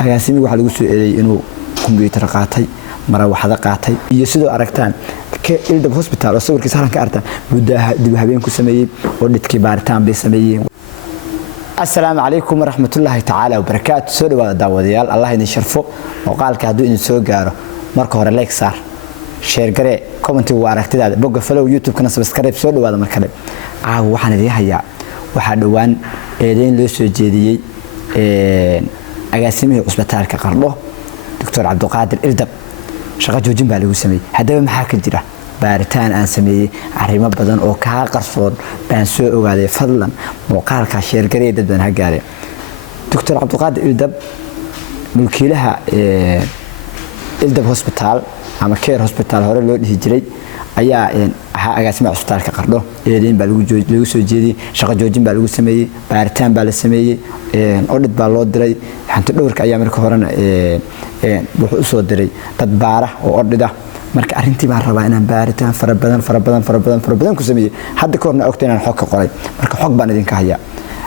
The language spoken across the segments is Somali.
agaasimi waxa lagu soo eeday inuu computer qaatay marawaxada qaatay iyo sidoo aragtaan Ildab Hospital oo sawirkiisa halkan ka aragtaan gudaha dib habeen ku sameeyay oo dhidkii baaritaan bay sameeyeen. Assalaamu calaykum waraxmatullaahi tacaala wabarakaatuh. soo dhawaada daawadayaal, Allah idin sharfo muuqaalka hadduu idin soo gaaro marka hore like saar, share gare, comment ugu aragtidaada, bogga follow YouTube kana subscribe. soo dhawaada markale waxaan idin hayaa waxa dhawaan eedeyn loo soo jeediyay agaasimihi cusbitaalka Qardho Dr. Cabdiqaadir Ildab shaqo joojin baa lagu sameeyay. haddaba maxaa ka jira baaritaan aan sameeyay arrimo badan oo ka qarsoon baan soo ogaaday. fadlan muuqaalka share gare dad badan ha gaareen. Dr. Cabdiqaadir Ildab mulkiilaha Ildab Hospital ama Care Hospital hore loo dhihi jiray ayaa agaasimiha cusbitaalka Qardho eedeyn baa lagu soo jeediyay, shaqo joojin baa lagu sameeyay, baaritaan baa la sameeyay, audit baa loo diray. hanti dhowrka ayaa marka horena wuxuu soo diray dad baara oo audit ah. marka arrintii baan rabaa inaan baaritaan fara badan ku sameeyay. hadda koorna ogtay inaan xog ka qoray, marka xog baan idinka hayaa.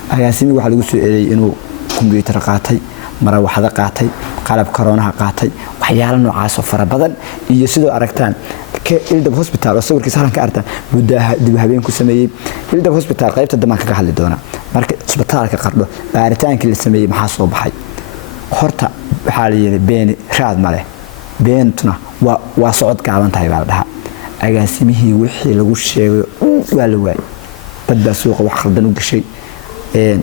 agaasimihi waxa lagu soo eeday inuu computer qaatay, marawaxada qaatay, qalab corona qaatay, waxyaalo noocaas oo fara badan iyo sidoo aragtaan Ildab Hospital oo sawirkiisa halkan ka aragtaan gudaha dib habeen ku sameeyay. Ildab Hospital qaybta damaanka ka hadli doona. marka cusbitaalka Qardho baaritaankii la sameeyay maxaa soo baxay? horta waxa la yiri been raad male, beentuna waa socod gaaban tahay baa dhaha. agaasimihii wixii lagu sheegay waa la waayay. dad baa suuqa wax khaldan u gashay,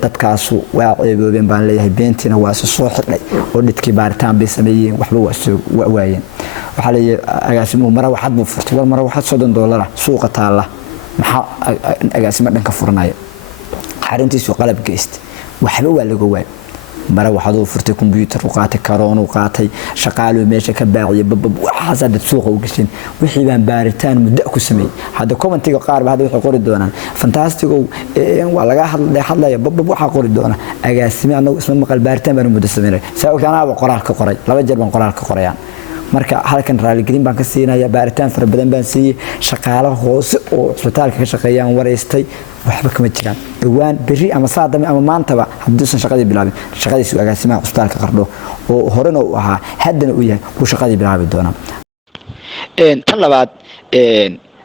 dadkaasu waa ceeboobeen baan leeyahay. beentina waa soo xidhay oo dhidkii baaritaan bay sameeyeen, waxba waa soo waayeen. waxa la yiri agaasimuhu marawaxad buu furtay, war marawaxad $30 suuqa taala maxaa agaasimo dhanka furanaya? xaruntiisu qalab geystay, waxba waa laga waayay. marawaxadu furtay, computer u qaatay, corona u qaatay, shaqaalu meesha ka baaciyay, waxaas dad suuqa u gashin. wixii baan baaritaan muddo ku sameeyay. hadda commentiga qaar ba hadda waxay qori doonaan fantastic waa laga hadlaya waxa qori doona agaasimo anagu isma maqal baaritaan baan muddo sameeyay. sababtana qoraal ka qoray, 2 jeer baan qoraal ka qorayaan. marka halkan raali gelin baan ka siinaya. baaritaan fara badan baan siiyay. shaqaalaha hoose oo cusbitaalka ka shaqeeyaan wareystay, waxba kama jiraan. dhawaan biri ama saadame ama maantaba hadduusan shaqadii bilaabin, shaqadiisu agaasimaha cusbitaalka Qardho oo horena u ahaa haddana u yahay uu shaqadii bilaabi doona. tan labaad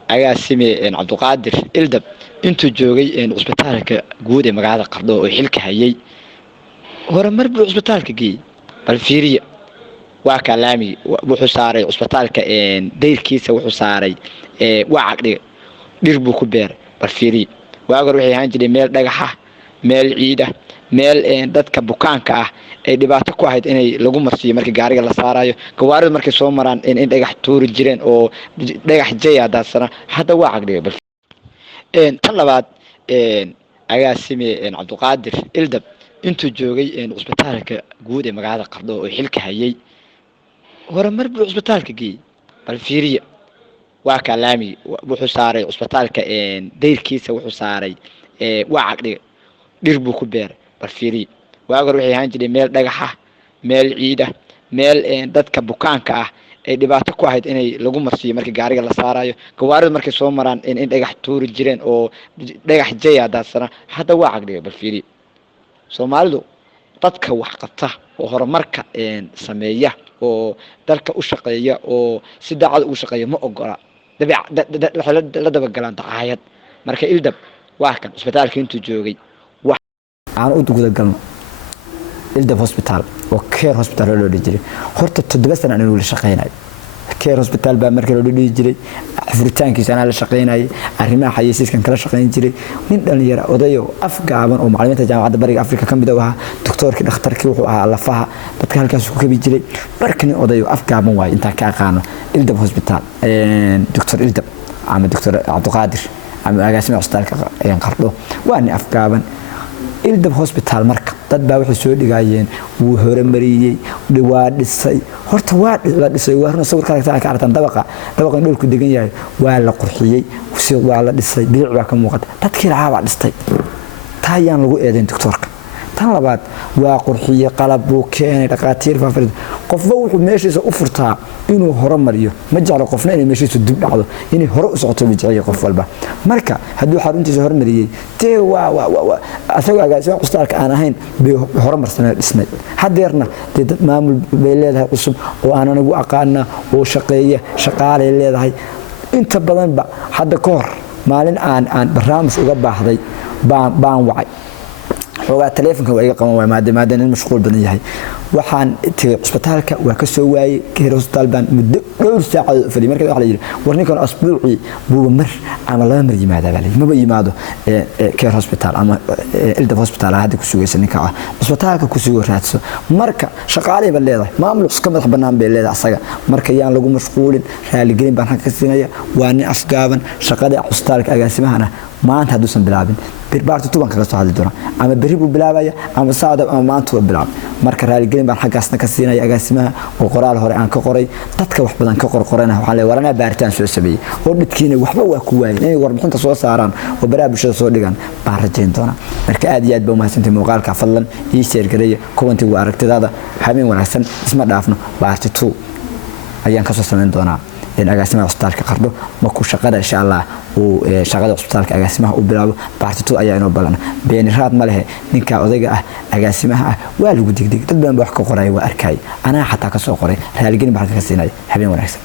agaasime Cabdiqaadir Ildab intuu joogay cusbitaalka guud ee magaalada Qardho oo xilka hayay horumar buu cusbitaalka geeyay. bal fiiriya waa kalaami wuxuu saaray cusbitaalka deyrkiisa, wuxuu saaray waa caqdiga dhir buu ku beeray. bal fiiriya waagar waxay ahaan jiray meel dhagaxa, meel ciida, meel dadka bukaanka ah ay dhibaato ku ahayd inay lagu marsiyo markii gaariga la saarayo. gawaarida markay soo maraan in dhagax tuuri jireen oo dhagax jaya daadsana. hadda waa caqdiga. bal tan labaad agaasime Cabdiqaadir Ildab intuu joogay cusbitaalka guud ee magaalada Qardho oo xilka hayay horumar buu cusbitaalka geeyay. bal fiiriya waa kalaami wuxuu saaray cusbitaalka deyrkiisa, wuxuu saaray waa caqdiga dhir buu ku beeray. bal fiiriya waagar waxay ahaan jiray meel dhagaxa, meel ciida, meel dadka bukaanka ah ay dhibaato ku ahayd inay lagu marsiyo markii gaariga la saarayo. gawaarida markay soo maraan in dhagax tuuri jireen oo dhagax jaya daadsana. hadda waa caqdiga. bal fiiriya Soomaalidu dadka wax qabta oo horumarka sameeya oo dalka u shaqeeya oo si daacad u shaqeeya ma ogola. la daba galaan dacaayad. marka Ildab waa kan cusbitaalka intuu joogay aan u guda galno Ildab Hospital oo Care Hospital loo dhigi jiray. horta 7 sano aan la shaqeynay. Care Hospital baa markii loo dhigi jiray furitaankiisa aan la shaqeynay, arrimaha xayeysiiskan kala shaqeyn jiray. nin dhalinyaro odayo afgaaban oo macallimiinta jaamacadda bariga Afrika ka mid ah, doctorkii dhakhtarkii wuxuu ahaa lafaha dadka halkaas ku kabi jiray. markii odayo afgaaban waay inta ka aqaano Ildab Hospital Dr. Ildab ama Dr. Cabdiqaadir ama agaasimiha cusbitaalka Qardho waa nin afgaaban. Ildab Hospital marka dad baa waxay soo dhigayeen wuu horumariyay, waa dhisay. horta waa la dhisay, warna sawirka ka aragtaan dabaqa dhulku degan yahay waa la qurxiyay, si waa la dhisay, bilic baa ka muuqata. dadkii lahaa baa dhistay. taayaan lagu eedeyn doctorka. tan labaad waa qurxiye qalab buu keenay dhaqaatiir faafid qofba wuxuu meeshiisa u furtaa inuu horumariyo ma jeclo qofna inay meeshiisa dib dhacdo inay hore u socoto ma jecel qof walba marka hadduu xaruntiisa horumariyay tee waa asagoo agaasima cusbitaalka aan ahayn bay horumarsanay dhismay hadeerna dad maamul bay leedahay cusub oo aan anagu aqaana oo shaqeeya shaqaale leedahay inta badan ba hadda ka hor maalin aan barnaamij uga baahday baan wacay xogaa taleefanka waa iga qaban waay maadaama mashquul badan yahay waxaan tagay cusbitaalka waa ka soo waayay keer hospital baan muddo dhowr saacadood fadhiyay markaa waxa la yiri war ninkan asbuuci buuba mar ama laba mar yimaada baa leeyahay maba yimaado keer hospital ama Eldaf hospital hadda ku sugaysan ninka cusbitaalka ku sugo raadso marka shaqaale ba leedahay maamul iska madax banaan bay leedahay asaga marka yaan lagu mashquulin raali gelin baan ka siinaya waa nin afgaaban shaqada cusbitaalka agaasimahana maanta haduusan bilaabin birbaartu tuban kaga soo hadli doona ama bari buu bilaabaya ama saada ama maanta uu bilaab marka raali gelin baan xagaasna ka siinaya agaasimaha oo qoraal hore aan ka qoray dadka wax badan ka qorqorana waxaan leeyahay warana baaritaan soo sameeyay oo dhidkiina waxba waa ku waayay inay warbixinta soo saaraan oo baraha bulshada soo dhigan baan rajayn doona marka aad iyo aad baa mahadsantahay muuqaalka fadlan ii share gareeya commentiga aragtidaada habeen wanaagsan isma dhaafno baarti 2 ayaan ka soo sameyn doonaa in agaasimaha cusbitaalka Qardho markuu shaqada insha Allah uu shaqada cusbitaalka agaasimaha u bilaabo baartito ayaa inoo balan been raad ma leh ninka odayga ah agaasimaha waa lagu digdig dad badan wax ka qoray waa arkay ana xataa ka soo qoray raali gelin baan ka siinay habeen wanaagsan